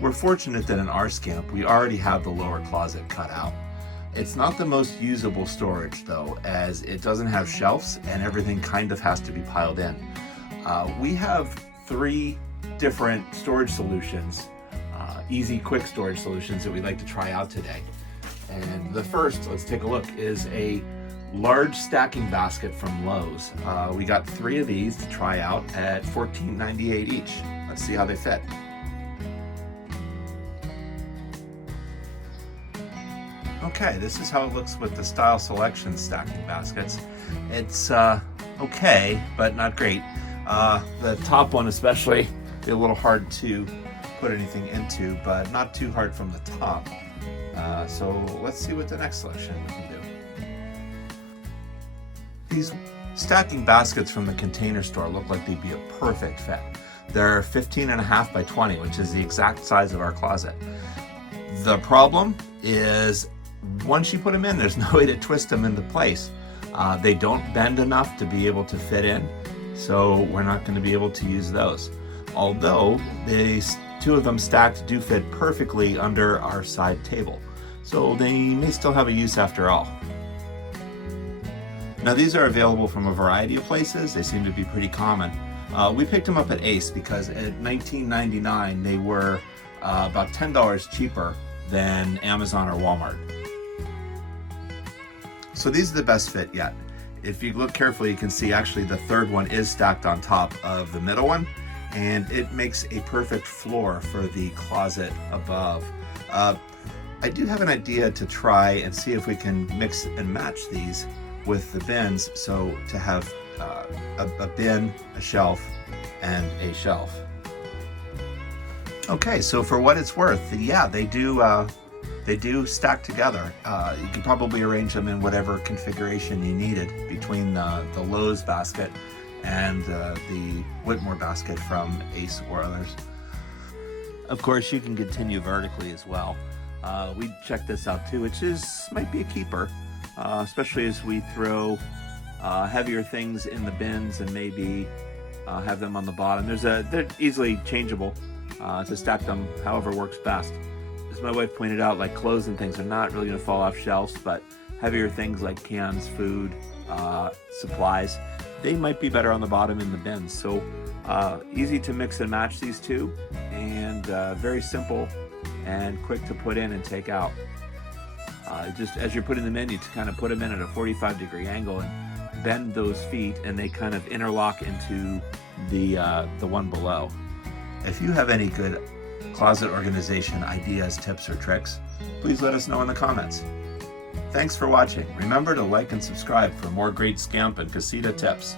We're fortunate that in our Scamp, we already have the lower closet cut out. It's not the most usable storage though, as it doesn't have shelves and everything kind of has to be piled in. We have 3 different storage solutions, easy, quick storage solutions that we'd like to try out today. And the first, let's take a look, is a large stacking basket from Lowe's. We got 3 of these to try out at $14.98 each. Let's see how they fit. Okay, this is how it looks with the Style Selection stacking baskets. It's okay, but not great. The top one especially, be a little hard to put anything into, but not too hard from the top. So let's see what the next selection we can do. These stacking baskets from the Container Store look like they'd be a perfect fit. They're 15.5 by 20, which is the exact size of our closet. The problem is once you put them in, there's no way to twist them into place. They don't bend enough to be able to fit in, so we're not going to be able to use those. Although the 2 of them stacked do fit perfectly under our side table, so they may still have a use after all. Now these are available from a variety of places. They seem to be pretty common. We picked them up at Ace because at $19.99 they were about $10 cheaper than Amazon or Walmart. So these are the best fit yet. If you look carefully, you can see actually the 3rd one is stacked on top of the middle one, and it makes a perfect floor for the closet above. I do have an idea to try and see if we can mix and match these with the bins, so to have a bin, a shelf, and a shelf. Okay, so for what it's worth, yeah, they do stack together. You could probably arrange them in whatever configuration you needed between the Lowe's basket and the Whitmore basket from Ace or others. Of course, you can continue vertically as well. We checked this out too, which might be a keeper, especially as we throw heavier things in the bins and maybe have them on the bottom. They're easily changeable to stack them however works best. As my wife pointed out, like clothes and things are not really going to fall off shelves, but heavier things like cans, food, supplies, they might be better on the bottom in the bins. So easy to mix and match these 2, and very simple and quick to put in and take out. Just as you're putting them in, you kind of put them in at a 45-degree angle and bend those feet, and they kind of interlock into the one below. If you have any good closet organization ideas, tips, or tricks, please let us know in the comments. Thanks for watching. Remember to like and subscribe for more great Scamp and Casita tips.